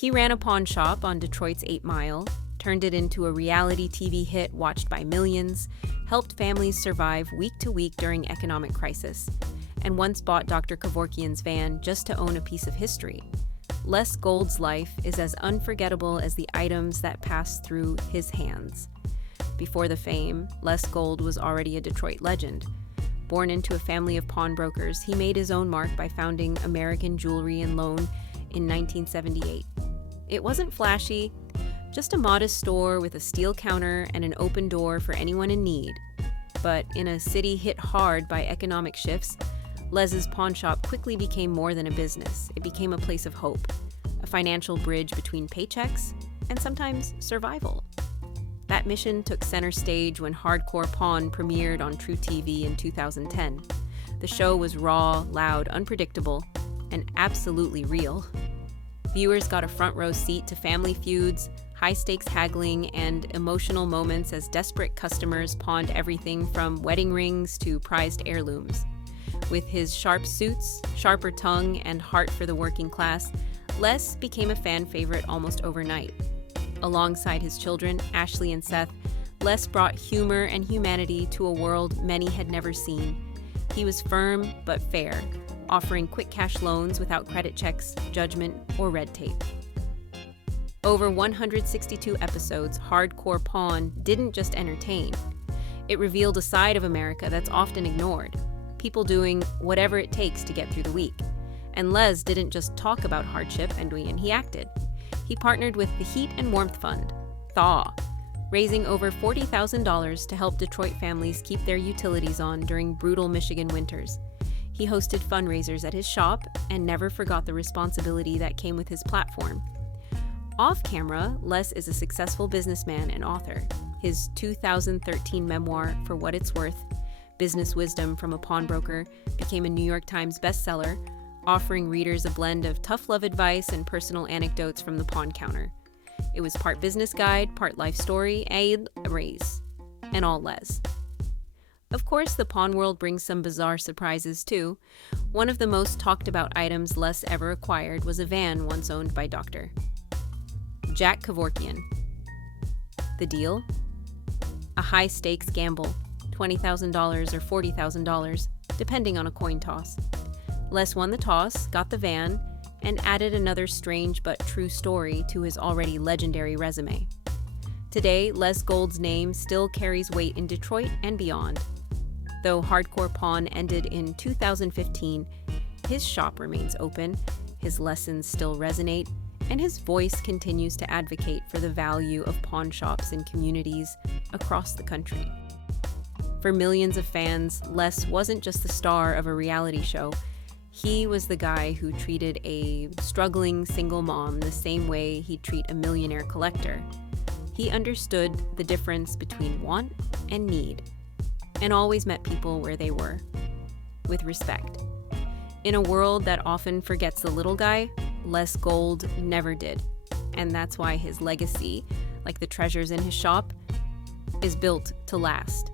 He ran a pawn shop on Detroit's 8 Mile, turned it into a reality TV hit watched by millions, helped families survive week to week during economic crisis, and once bought Dr. Kevorkian's van just to own a piece of history. Les Gold's life is as unforgettable as the items that passed through his hands. Before the fame, Les Gold was already a Detroit legend. Born into a family of pawnbrokers, he made his own mark by founding American Jewelry and Loan in 1978. It wasn't flashy, just a modest store with a steel counter and an open door for anyone in need. But in a city hit hard by economic shifts, Les's pawn shop quickly became more than a business. It became a place of hope, a financial bridge between paychecks and sometimes survival. That mission took center stage when Hardcore Pawn premiered on True TV in 2010. The show was raw, loud, unpredictable, and absolutely real. Viewers got a front row seat to family feuds, high-stakes haggling, and emotional moments as desperate customers pawned everything from wedding rings to prized heirlooms. With his sharp suits, sharper tongue, and heart for the working class, Les became a fan favorite almost overnight. Alongside his children, Ashley and Seth, Les brought humor and humanity to a world many had never seen. He was firm but fair, offering quick cash loans without credit checks, judgment, or red tape. Over 162 episodes, Hardcore Pawn didn't just entertain. It revealed a side of America that's often ignored. People doing whatever it takes to get through the week. And Les didn't just talk about hardship and he acted. He partnered with the Heat and Warmth Fund, THAW, raising over $40,000 to help Detroit families keep their utilities on during brutal Michigan winters. He hosted fundraisers at his shop and never forgot the responsibility that came with his platform. Off camera, Les is a successful businessman and author. His 2013 memoir, For What It's Worth, Business Wisdom from a Pawnbroker, became a New York Times bestseller, offering readers a blend of tough love advice and personal anecdotes from the pawn counter. It was part business guide, part life story, and a race, and all Les. Of course, the pawn world brings some bizarre surprises too. One of the most talked about items Les ever acquired was a van once owned by Dr. Jack Kevorkian. The deal? A high-stakes gamble, $20,000 or $40,000, depending on a coin toss. Les won the toss, got the van, and added another strange but true story to his already legendary resume. Today, Les Gold's name still carries weight in Detroit and beyond. Though Hardcore Pawn ended in 2015, his shop remains open, his lessons still resonate, and his voice continues to advocate for the value of pawn shops in communities across the country. For millions of fans, Les wasn't just the star of a reality show. He was the guy who treated a struggling single mom the same way he'd treat a millionaire collector. He understood the difference between want and need, and always met people where they were, with respect. In a world that often forgets the little guy, Les Gold never did, and that's why his legacy, like the treasures in his shop, is built to last.